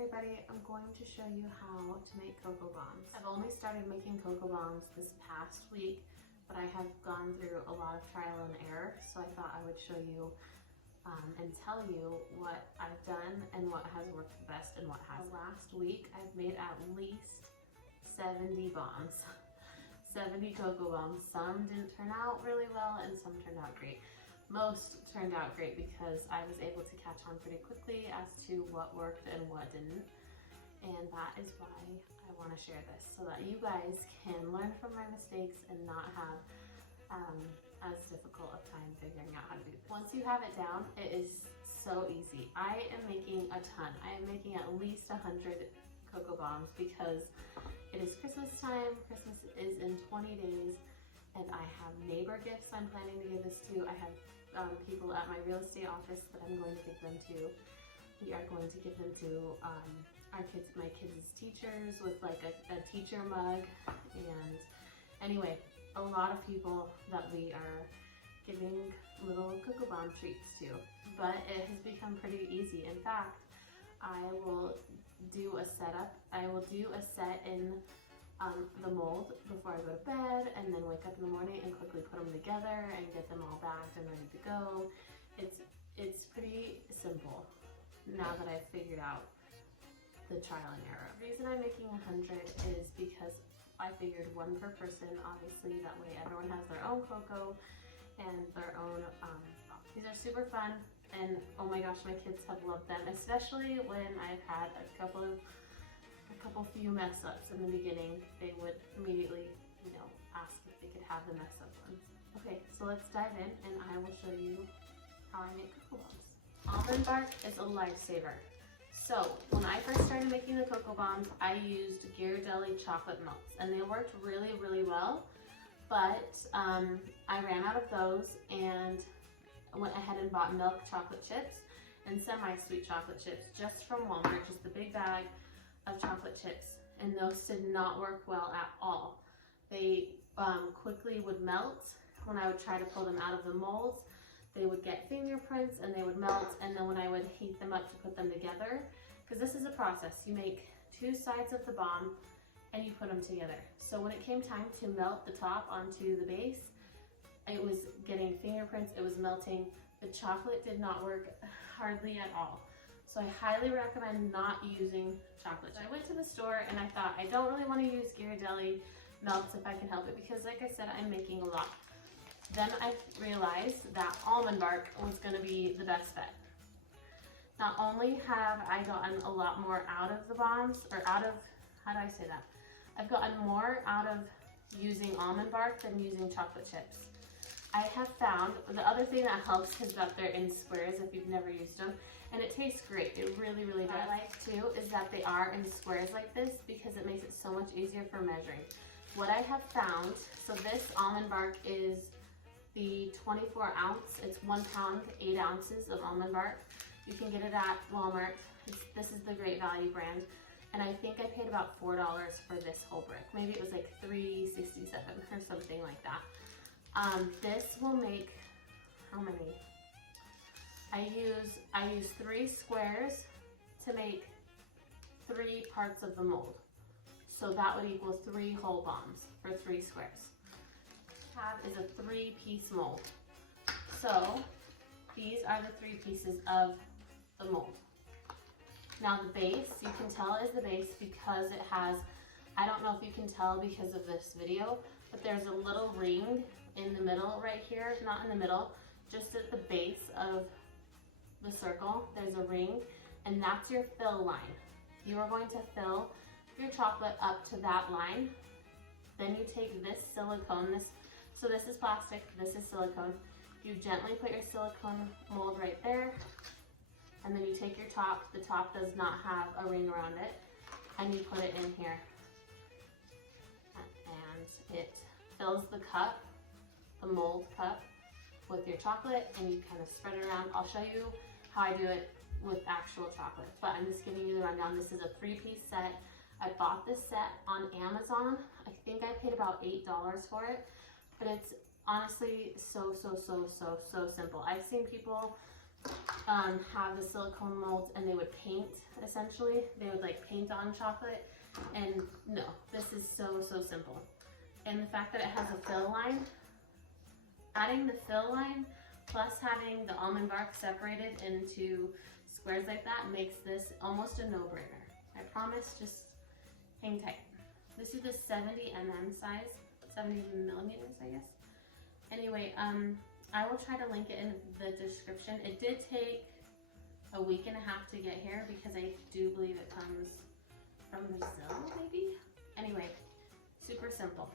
everybody, I'm going to show you how to make cocoa bombs. I've only started making cocoa bombs this past week, but I have gone through a lot of trial and error, so I thought I would show you and tell you what I've done and what has worked the best and what has. Last week I've made at least 70 bombs, 70 cocoa bombs. Some didn't turn out really well and some turned out great. Most turned out great because I was able to catch on pretty quickly as to what worked and what didn't. And that is why I want to share this, so that you guys can learn from my mistakes and not have as difficult of time figuring out how to do this. Once you have it down, it is so easy. I am making a ton. I am making at least 100 cocoa bombs because it is Christmas time. Christmas is in 20 days. And I have neighbor gifts I'm planning to give this to. I have people at my real estate office that I'm going to give them to. We are going to give them to my kids' teachers with like a teacher mug. And anyway, a lot of people that we are giving little cocoa bomb treats to. But it has become pretty easy. In fact, I will do a setup. I will do a set in the mold before I go to bed, and then wake up in the morning and quickly put them together and get them all bagged and ready to go. It's pretty simple now that I've figured out the trial and error. The reason I'm making 100 is because I figured one per person, obviously, that way everyone has their own cocoa and their own, these are super fun, and oh my gosh, my kids have loved them, especially when I've had a couple few mess ups in the beginning. They would immediately, ask if they could have the mess up ones. Okay, so let's dive in and I will show you how I make cocoa bombs. Almond bark is a lifesaver. So when I first started making the cocoa bombs, I used Ghirardelli chocolate melts and they worked really, really well. But I ran out of those and I went ahead and bought milk chocolate chips and semi-sweet chocolate chips just from Walmart, just the big bag of chocolate chips, and those did not work well at all. They quickly would melt when I would try to pull them out of the molds. They would get fingerprints and they would melt, and then when I would heat them up to put them together, because this is a process, you make two sides of the bomb and you put them together. So when it came time to melt the top onto the base, it was getting fingerprints, it was melting. The chocolate did not work hardly at all. So I highly recommend not using chocolate. So I went to the store and I thought, I don't really want to use Ghirardelli melts if I can help it, because like I said, I'm making a lot. Then I realized that almond bark was going to be the best bet. Not only have I gotten a lot more out of the bombs, or how do I say that? I've gotten more out of using almond bark than using chocolate chips. I have found, the other thing that helps is that they're in squares if you've never used them. And it tastes great, it really, really does. What I like too is that they are in squares like this because it makes it so much easier for measuring. What I have found, so this almond bark is the 24 ounce, it's 1 pound, 8 ounces of almond bark. You can get it at Walmart. This is the Great Value brand. And I think I paid about $4 for this whole brick. Maybe it was like $3.67 or something like that. This will make, how many? I use 3 squares to make 3 parts of the mold. So that would equal 3 whole bombs for 3 squares. What I have is a 3-piece mold. So these are the 3 pieces of the mold. Now the base, you can tell is the base because it has, I don't know if you can tell because of this video, but there's a little ring in the middle right here, not in the middle, just at the base of the circle, there's a ring, and that's your fill line. You are going to fill your chocolate up to that line. Then you take this silicone, so this is plastic, this is silicone. You gently put your silicone mold right there, and then you take your top, the top does not have a ring around it, and you put it in here. And it fills the cup, the mold cup, with your chocolate, and you kind of spread it around. I'll show you how I do it with actual chocolate, but I'm just giving you the rundown. This is a 3-piece set. I bought this set on Amazon. I think I paid about $8 for it, but it's honestly so simple. I've seen people have the silicone molds and they would paint, essentially. They would like paint on chocolate, and no, this is so simple. And the fact that it has a fill line, adding the fill line plus having the almond bark separated into squares like that makes this almost a no-brainer. I promise, just hang tight. This is the 70 mm size, 70 millimeters, I guess. Anyway, I will try to link it in the description. It did take a week and a half to get here because I do believe it comes from Brazil, maybe? Anyway, super simple.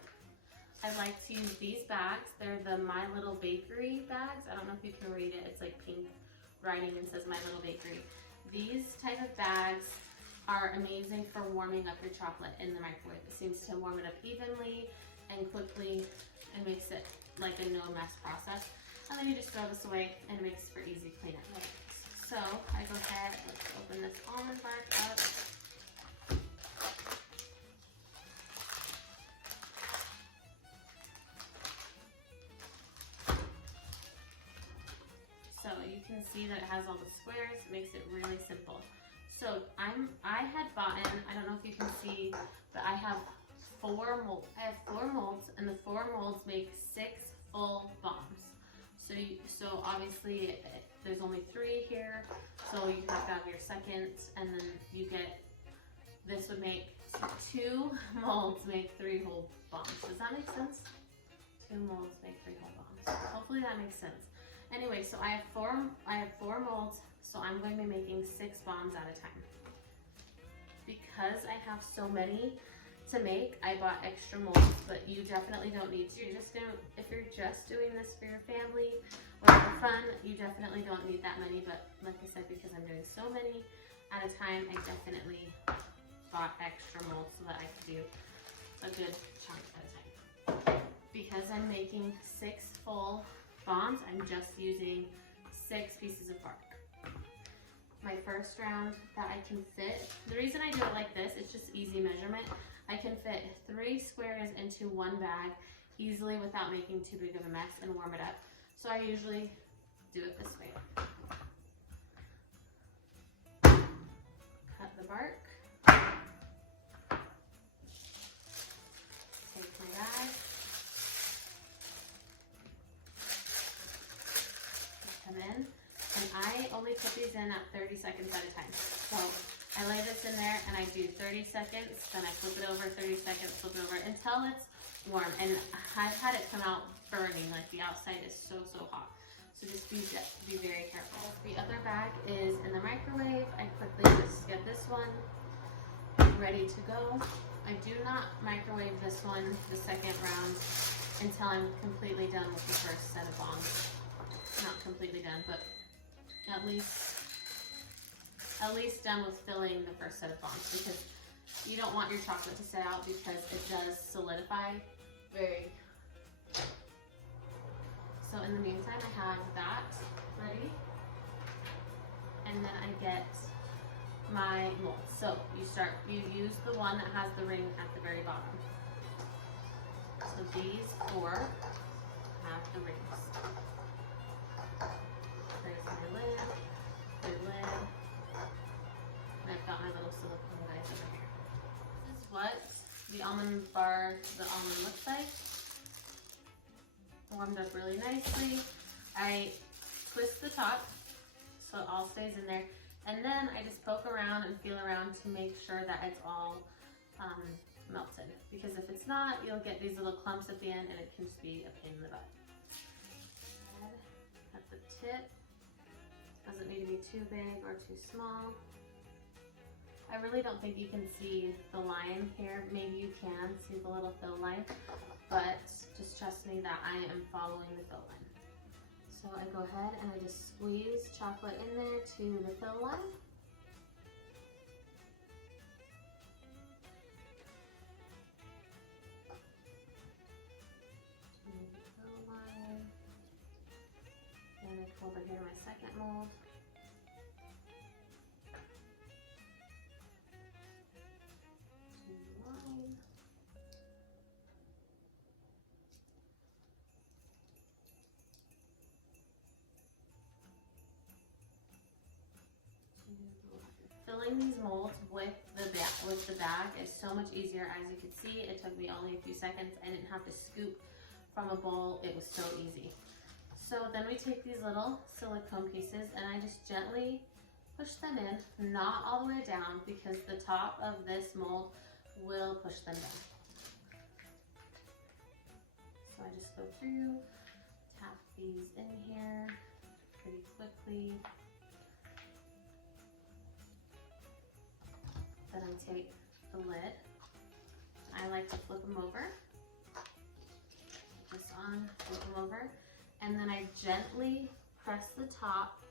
I like to use these bags. They're the My Little Bakery bags. I don't know if you can read it. It's like pink writing and says My Little Bakery. These type of bags are amazing for warming up your chocolate in the microwave. It seems to warm it up evenly and quickly and makes it like a no mess process. And then you just throw this away and it makes for easy cleanup. So I go ahead, let's open this almond bark up. So you can see that it has all the squares. It makes it really simple. So I had bought in, I don't know if you can see, but I have 4 molds. I have 4 molds, and the 4 molds make 6 full bombs. So obviously there's only 3 here, so you have to have your second, and then you get, this would make 2 molds make 3 whole bombs. Does that make sense? 2 molds make 3 whole bombs. Hopefully that makes sense. Anyway, so I have 4 molds, so I'm going to be making 6 bombs at a time. Because I have so many to make, I bought extra molds, but you definitely don't need to. If you're just doing this for your family or for fun, you definitely don't need that many, but like I said, because I'm doing so many at a time, I definitely bought extra molds so that I could do a good chunk at a time. Because I'm making 6 full bombs, I'm just using 6 pieces of bark. My first round that I can fit, the reason I do it like this, it's just easy measurement. I can fit 3 squares into 1 bag easily without making too big of a mess and warm it up. So I usually do it this way. Cut the bark. Take my bag. Come in. And I only put these in at 30 seconds at a time. So I lay this in there and I do 30 seconds, then I flip it over, 30 seconds, flip it over until it's warm. And I've had it come out burning, like the outside is so hot. So just be very careful. The other bag is in the microwave. I quickly just get this one ready to go. I do not microwave this one, the second round, until I'm completely done with the first set of bombs. Not completely done, but at least done with filling the first set of bombs, because you don't want your chocolate to sit out because it does solidify very. So in the meantime, I have that ready, and then I get my mold. So you use the one that has the ring at the very bottom. So these 4 have the rings. There's my lid, the lid, and I've got my little silicone guys over here. This is what the almond looks like. Warmed up really nicely. I twist the top so it all stays in there, and then I just poke around and feel around to make sure that it's all melted, because if it's not, you'll get these little clumps at the end and it can just be a pain in the butt. At the tip, doesn't need to be too big or too small. I really don't think you can see the line here. Maybe you can see the little fill line, but just trust me that I am following the fill line. So I go ahead and I just squeeze chocolate in there to the fill line. And I come over here to my second mold. filling these molds with the bag is so much easier. As you can see, it took me only a few seconds. I didn't have to scoop from a bowl. It was so easy. So then we take these little silicone pieces and I just gently push them in, not all the way down because the top of this mold will push them down. So I just go through, tap these in here pretty quickly. Then I take the lid. I like to flip them over. This on, flip them over. And then I gently press the top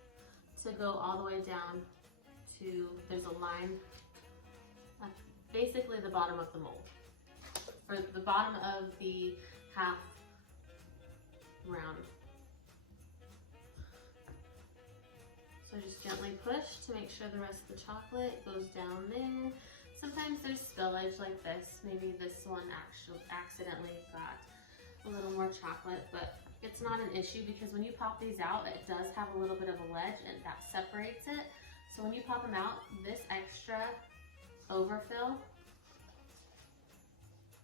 to go all the way down to, there's a line, basically the bottom of the mold, or the bottom of the half round. So just gently push to make sure the rest of the chocolate goes down there. Sometimes there's spillage like this. Maybe this one actually accidentally got a little more chocolate, but it's not an issue because when you pop these out, it does have a little bit of a ledge and that separates it. So when you pop them out, this extra overfill,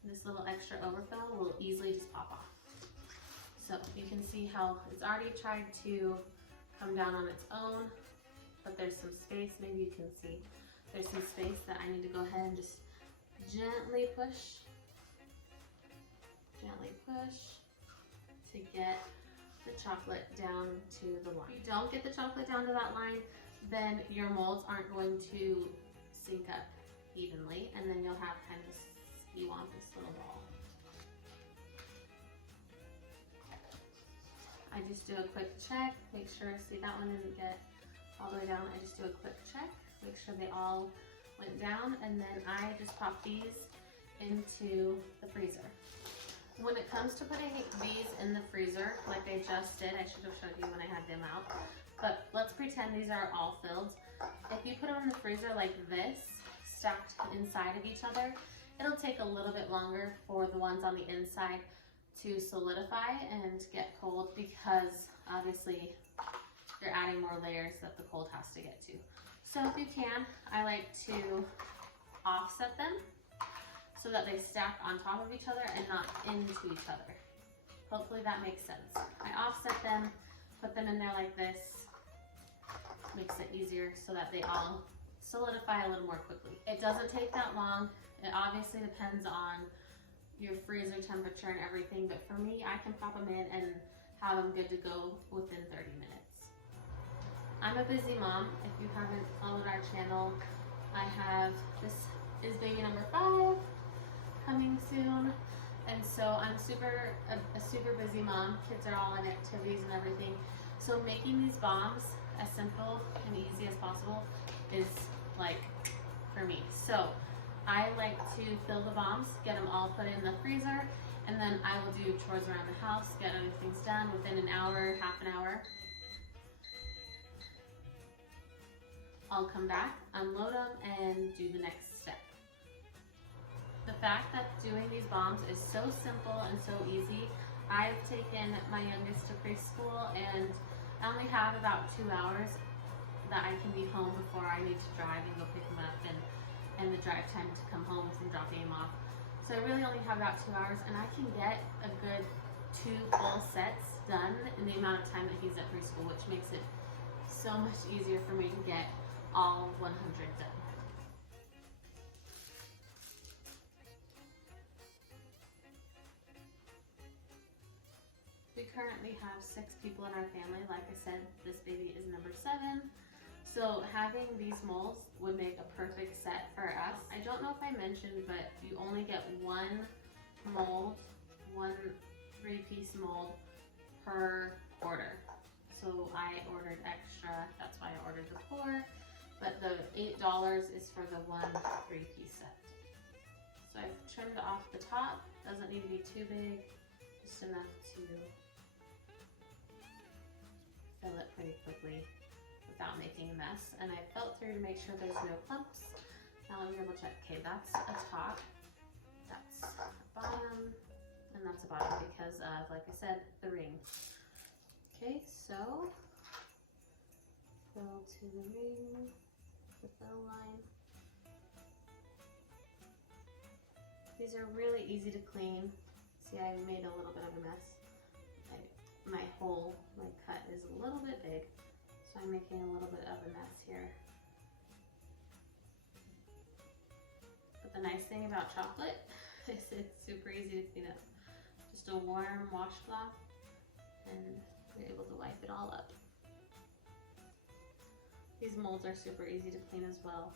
this little extra overfill will easily just pop off. So you can see how it's already tried to come down on its own, but there's some space. Maybe you can see there's some space that I need to go ahead and just gently push to get the chocolate down to the line. If you don't get the chocolate down to that line, then your molds aren't going to sync up evenly, and then you'll have kind of skew on this little ball. I just do a quick check, make sure, see that one didn't get all the way down. I just do a quick check, make sure they all went down, and then I just pop these into the freezer. When it comes to putting these in the freezer, like I just did, I should have showed you when I had them out, but let's pretend these are all filled. If you put them in the freezer like this, stacked inside of each other, it'll take a little bit longer for the ones on the inside to solidify and get cold because obviously you're adding more layers that the cold has to get to. So if you can, I like to offset them so that they stack on top of each other and not into each other. Hopefully that makes sense. I offset them, put them in there like this, makes it easier so that they all solidify a little more quickly. It doesn't take that long. It obviously depends on your freezer temperature and everything, but for me, I can pop them in and have them good to go within 30 minutes. I'm a busy mom. If you haven't followed our channel, this is baby number 5 coming soon, and so I'm a super busy mom. Kids are all in activities and everything, so making these bombs as simple and easy as possible is like for me. So I like to fill the bombs, get them all put in the freezer, and then I will do chores around the house, get other things done within an hour, half an hour. I'll come back, unload them, and do the next step. The fact that doing these bombs is so simple and so easy, I've taken my youngest to preschool and I only have about 2 hours that I can be home before I need to drive and go pick him up and the drive time to come home from dropping him off. So I really only have about 2 hours and I can get a good 2 full sets done in the amount of time that he's at preschool, which makes it so much easier for me to get all 100 done. We currently have 6 people in our family. Like I said, this baby is number 7. So having these molds would make a perfect set for us. I don't know if I mentioned, but you only get 1 mold, 1 3-piece mold per order. So I ordered extra, that's why I ordered the 4, but the $8 is for the 1 3-piece set. So I've trimmed off the top, doesn't need to be too big, just enough to fill it pretty quickly without making a mess. And I felt through to make sure there's no clumps. Now let me double check. Okay, that's a top, that's a bottom, and that's a bottom because of, like I said, the ring. Okay, so fill to the ring. the fill line. These are really easy to clean. See, I made a little bit of a mess. My cut is a little bit big, so I'm making a little bit of a mess here. But the nice thing about chocolate is it's super easy to clean up. Just a warm washcloth and you're able to wipe it all up. These molds are super easy to clean as well.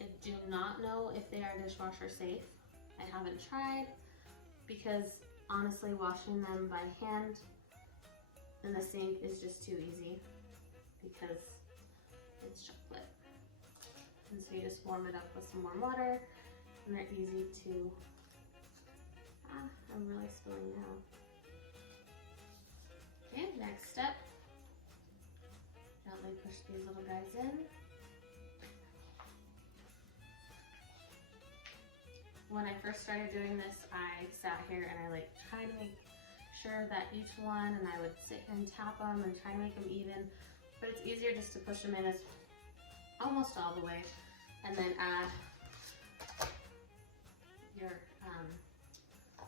I do not know if they are dishwasher safe. I haven't tried because honestly washing them by hand in the sink is just too easy because it's chocolate. And so you just warm it up with some warm water and they're easy to, I'm really spilling now. Okay, next step. Gently push these little guys in. When I first started doing this, I sat here and I tried to make sure that each one, and I would sit here and tap them and try to make them even, but it's easier just to push them in as almost all the way and then add your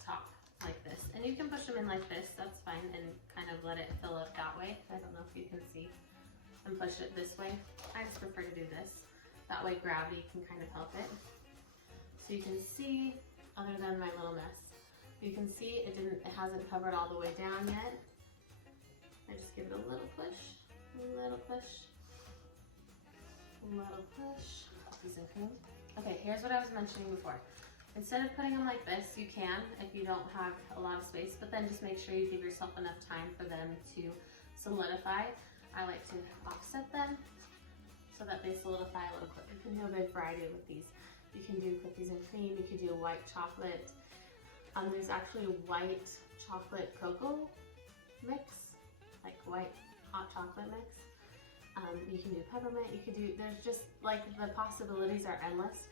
top like this. And you can push them in like this, that's fine, and kind of let it fill up that way. I don't know if you can see, and push it this way. I just prefer to do this. That way gravity can kind of help it. So you can see, other than my little mess, you can see it hasn't covered all the way down yet. I just give it a little push, a little push, a little push. Okay, here's what I was mentioning before. Instead of putting them like this, you can if you don't have a lot of space, but then just make sure you give yourself enough time for them to solidify. I like to offset them so that they solidify a little quicker. You can do a big variety with these. You can do cookies and cream, you can do white chocolate. There's actually a white chocolate cocoa mix, like white hot chocolate mix. You can do peppermint, you can do, there's just like the possibilities are endless.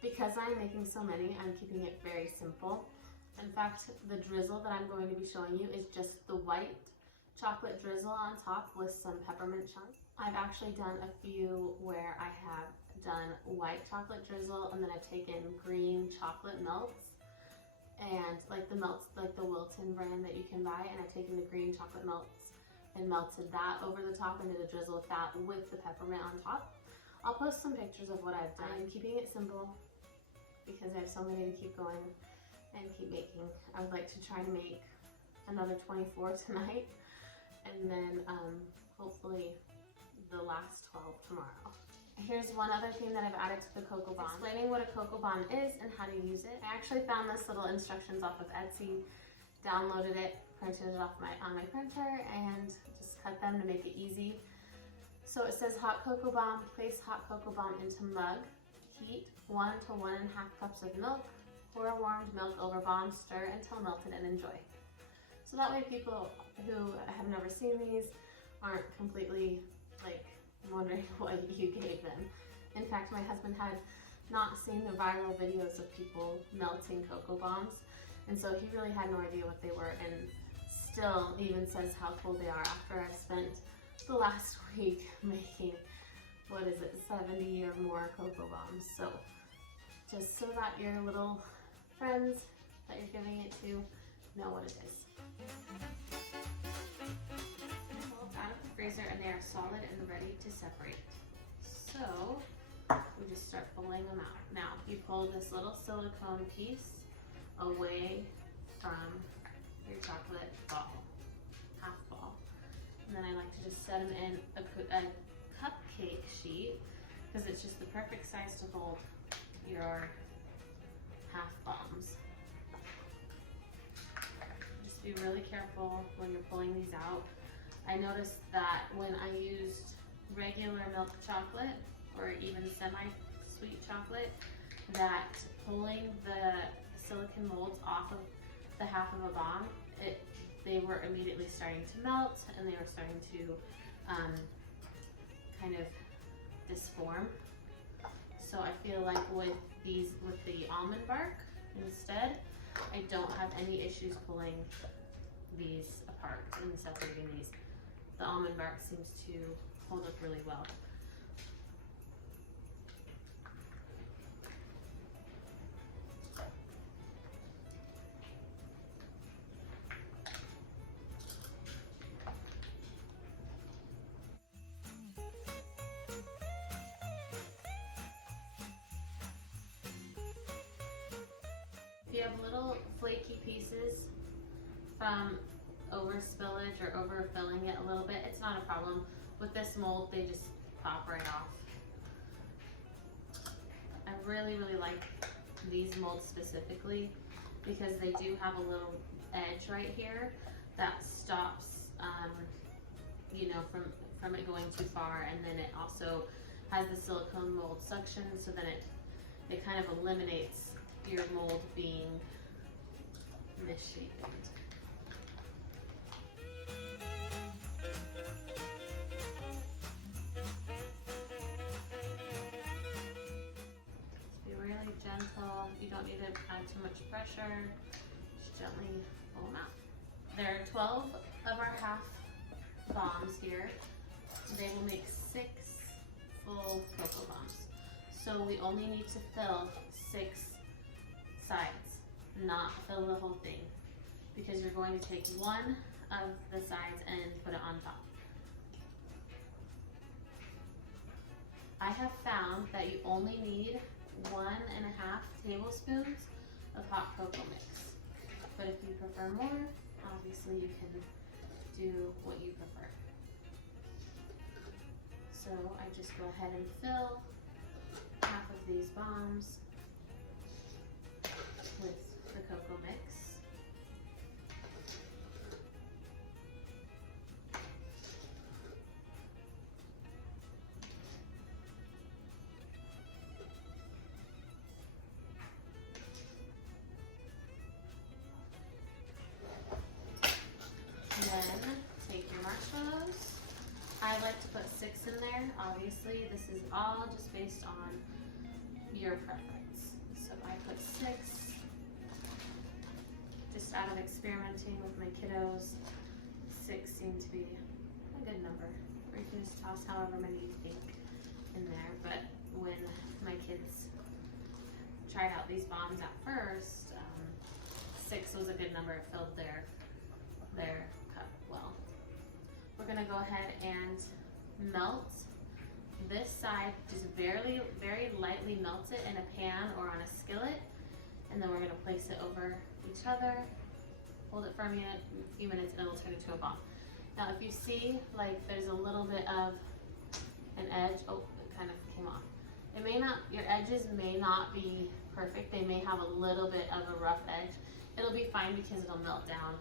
Because I'm making so many, I'm keeping it very simple. In fact, the drizzle that I'm going to be showing you is just the white chocolate drizzle on top with some peppermint chunks. I've actually done a few where I have done white chocolate drizzle and then I've taken green chocolate melts and like the melts, like the Wilton brand that you can buy, and I've taken the green chocolate melts and melted that over the top and did a drizzle with that with the peppermint on top. I'll post some pictures of what I've done. I'm keeping it simple because I have so many to keep going and keep making. I would like to try to make another 24 tonight and then hopefully the last 12 tomorrow. Here's one other thing that I've added to the Cocoa Bond. Explaining what a Cocoa Bond is and how to use it. I actually found this little instructions off of Etsy, downloaded it, printed it off on my printer, and just cut them to make it easy. So it says hot cocoa bomb, place hot cocoa bomb into mug, heat 1 to 1.5 cups of milk, pour warmed milk over bomb, stir until melted, and enjoy. So that way people who have never seen these aren't completely like wondering what you gave them. In fact, my husband had not seen the viral videos of people melting cocoa bombs, and so he really had no idea what they were, and still even says how cool they are after I've spent the last week making, what is it, 70 or more cocoa bombs. So just so that your little friends that you're giving it to know what it is. Out of the freezer and they are solid and ready to separate. So we just start pulling them out. Now you pull this little silicone piece away from your chocolate ball, half ball. And then I like to just set them in a cupcake sheet because it's just the perfect size to hold your half bombs. Just be really careful when you're pulling these out. I noticed that when I used regular milk chocolate or even semi-sweet chocolate, that pulling the silicone molds off of the half of a bomb, they were immediately starting to melt and they were starting to kind of disform. So I feel like with the almond bark instead, I don't have any issues pulling these apart and separating these. The almond bark seems to hold up really well. you have little flaky pieces from over spillage or overfilling it a little bit, it's not a problem. With this mold, they just pop right off. I really, really like these molds specifically because they do have a little edge right here that stops, you know, from it going too far, and then it also has the silicone mold suction, so then it kind of eliminates your mold being misshapen. Gentle. You don't need to add too much pressure. Just gently pull them out. There are 12 of our half bombs here. They will make 6 full cocoa bombs. So we only need to fill 6 sides, not fill the whole thing, because you're going to take one of the sides and put it on top. I have found that you only need 1.5 tablespoons of hot cocoa mix. But if you prefer more, obviously you can do what you prefer. So I just go ahead and fill half of these bombs with the cocoa mix. Then take your marshmallows. I like to put 6 in there. Obviously, this is all just based on your preference. So I put 6, just out of experimenting with my kiddos. 6 seemed to be a good number. Or you can just toss however many you think in there. But when my kids tried out these bombs at first, 6 was a good number. It filled their cup well. We're gonna go ahead and melt this side, just very, very lightly melt it in a pan or on a skillet, and then we're gonna place it over each other, hold it for a few minutes, and it'll turn into a bomb. Now if you see, like, there's a little bit of an edge, oh, it kind of came off. It may not, your edges may not be perfect, they may have a little bit of a rough edge. It'll be fine because it'll melt down,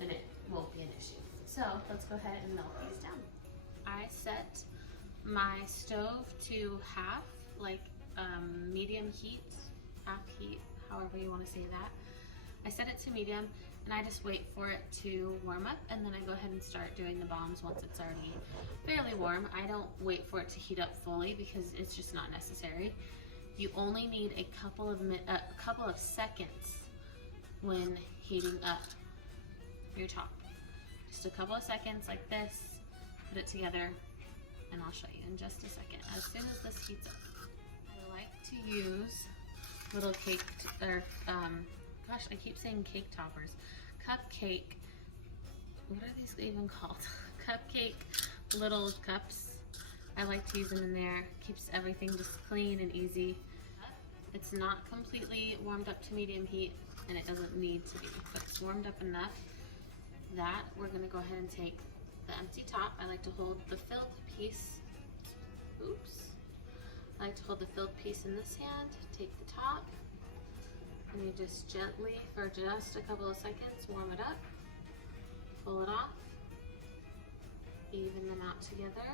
and it won't be an issue. So let's go ahead and melt these down. I set my stove to half, like medium heat, half heat, however you want to say that. I set it to medium, and I just wait for it to warm up, and then I go ahead and start doing the bombs once it's already fairly warm. I don't wait for it to heat up fully because it's just not necessary. You only need a couple of seconds when heating up your top. Just a couple of seconds like this, put it together, and I'll show you in just a second. As soon as this heats up, I like to use little cake, or gosh, I keep saying cake toppers. Cupcake, what are these even called? Cupcake little cups. I like to use them in there. Keeps everything just clean and easy. It's not completely warmed up to medium heat, and it doesn't need to be, but it's warmed up enough that we're gonna go ahead and take the empty top. I like to hold the filled piece, I like to hold the filled piece in this hand, take the top, and you just gently, for just a couple of seconds, warm it up, pull it off, even them out together,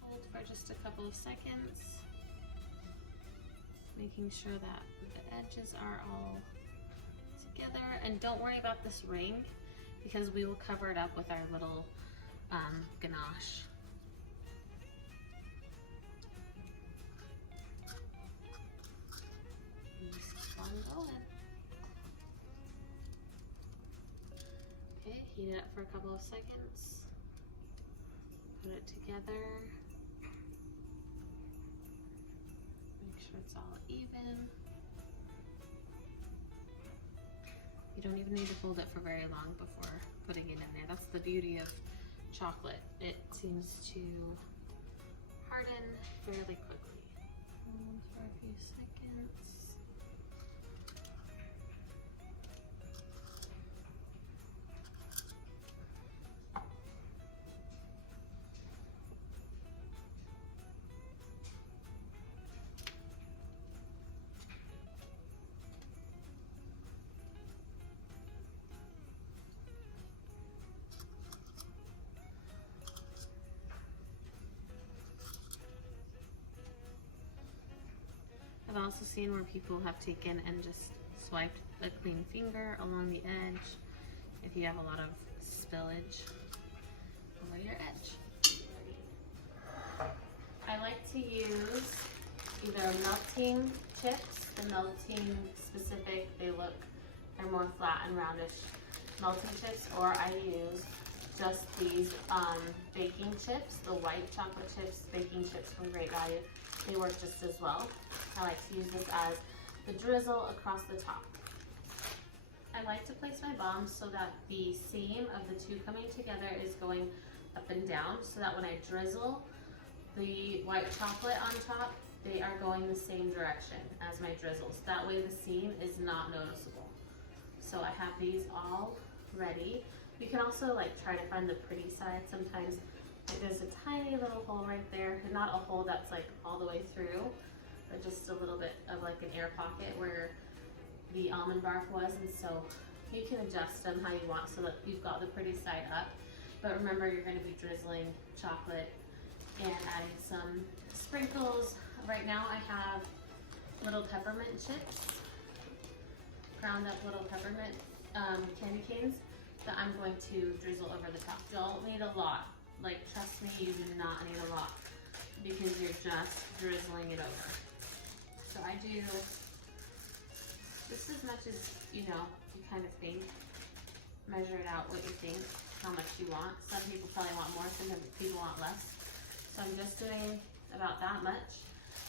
hold for just a couple of seconds, making sure that the edges are all together. And don't worry about this ring because we will cover it up with our little ganache. And just keep on going. Okay, heat it up for a couple of seconds. Put it together. Make sure it's all even. You don't even need to hold it for very long before putting it in there. That's the beauty of chocolate. It seems to harden fairly quickly. Hold for a few seconds. also seen where people have taken and just swiped a clean finger along the edge if you have a lot of spillage over your edge. I like to use either melting chips, the melting specific, they're more flat and roundish melting chips, or I use just these baking chips, the white chocolate chips, baking chips from Great Value. They work just as well. I like to use this as the drizzle across the top. I like to place my bombs so that the seam of the two coming together is going up and down, so that when I drizzle the white chocolate on top, they are going the same direction as my drizzles. That way the seam is not noticeable. So I have these all ready. You can also like try to find the pretty side. Sometimes there's a tiny little hole right there, not a hole that's like all the way through, but just a little bit of like an air pocket where the almond bark was, and so you can adjust them how you want so that you've got the pretty side up. But remember, you're going to be drizzling chocolate and adding some sprinkles. Right now I have little peppermint chips, ground up little peppermint candy canes that I'm going to drizzle over the top. You don't need a lot. Like, trust me, you do not need a lot because you're just drizzling it over. So I do just as much as, you know, you kind of think. Measure it out what you think, how much you want. Some people probably want more, some people want less. So I'm just doing about that much.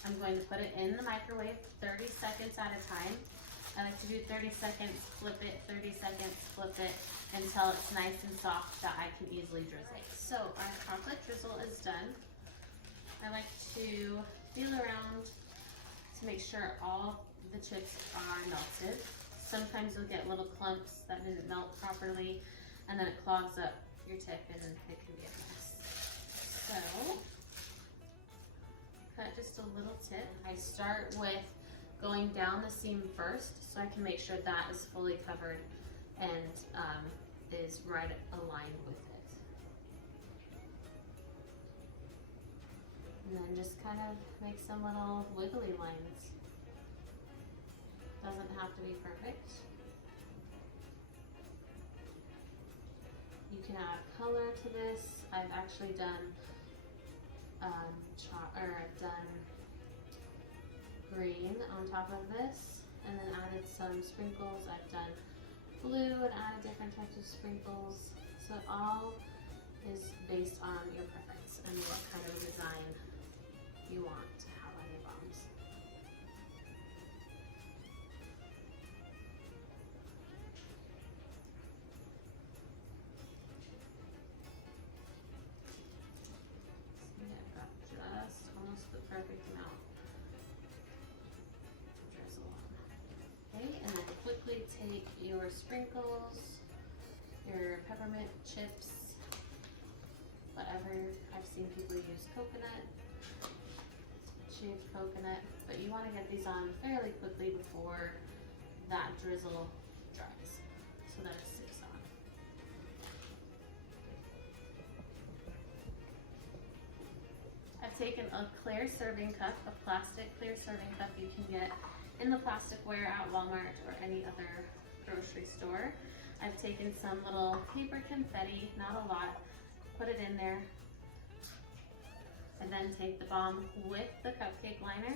I'm going to put it in the microwave 30 seconds at a time. I like to do 30 seconds, flip it, 30 seconds, flip it, until it's nice and soft that I can easily drizzle. So our chocolate drizzle is done. I like to feel around to make sure all the chips are melted. Sometimes you'll get little clumps that didn't melt properly, and then it clogs up your tip and it can be a mess. So, cut just a little tip. I start with going down the seam first so I can make sure that is fully covered and is right aligned with it. And then just kind of make some little wiggly lines. Doesn't have to be perfect. You can add color to this. I've actually done green on top of this, and then added some sprinkles. I've done blue and added different types of sprinkles. So it all is based on your preference and what kind of design you want to have on your bombs. See, I've got just almost the perfect amount to drizzle on. Okay, and then quickly take your sprinkles, your peppermint chips, whatever. I've seen people use coconut, shaved coconut, but you want to get these on fairly quickly before that drizzle dries so that it sticks on. I've taken a clear serving cup, a plastic clear serving cup you can get in the plasticware at Walmart or any other grocery store. I've taken some little paper confetti, not a lot, put it in there, and then take the bomb with the cupcake liner,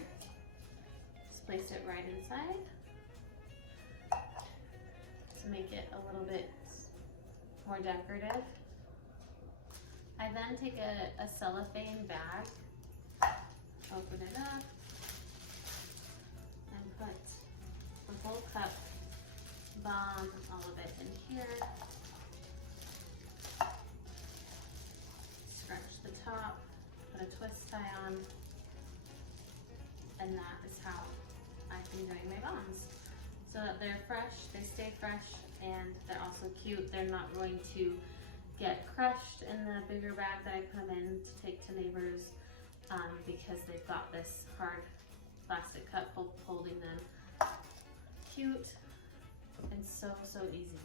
just place it right inside to make it a little bit more decorative. I then take a cellophane bag, open it up, and put the whole cup bomb, all of it in here. Scratch the top, put a twist tie on, and that is how I've been doing my bombs. So that they're fresh, they stay fresh, and they're also cute. They're not going to get crushed in the bigger bag that I put them in to take to neighbors because they've got this hard plastic cup holding them. Cute and so easy.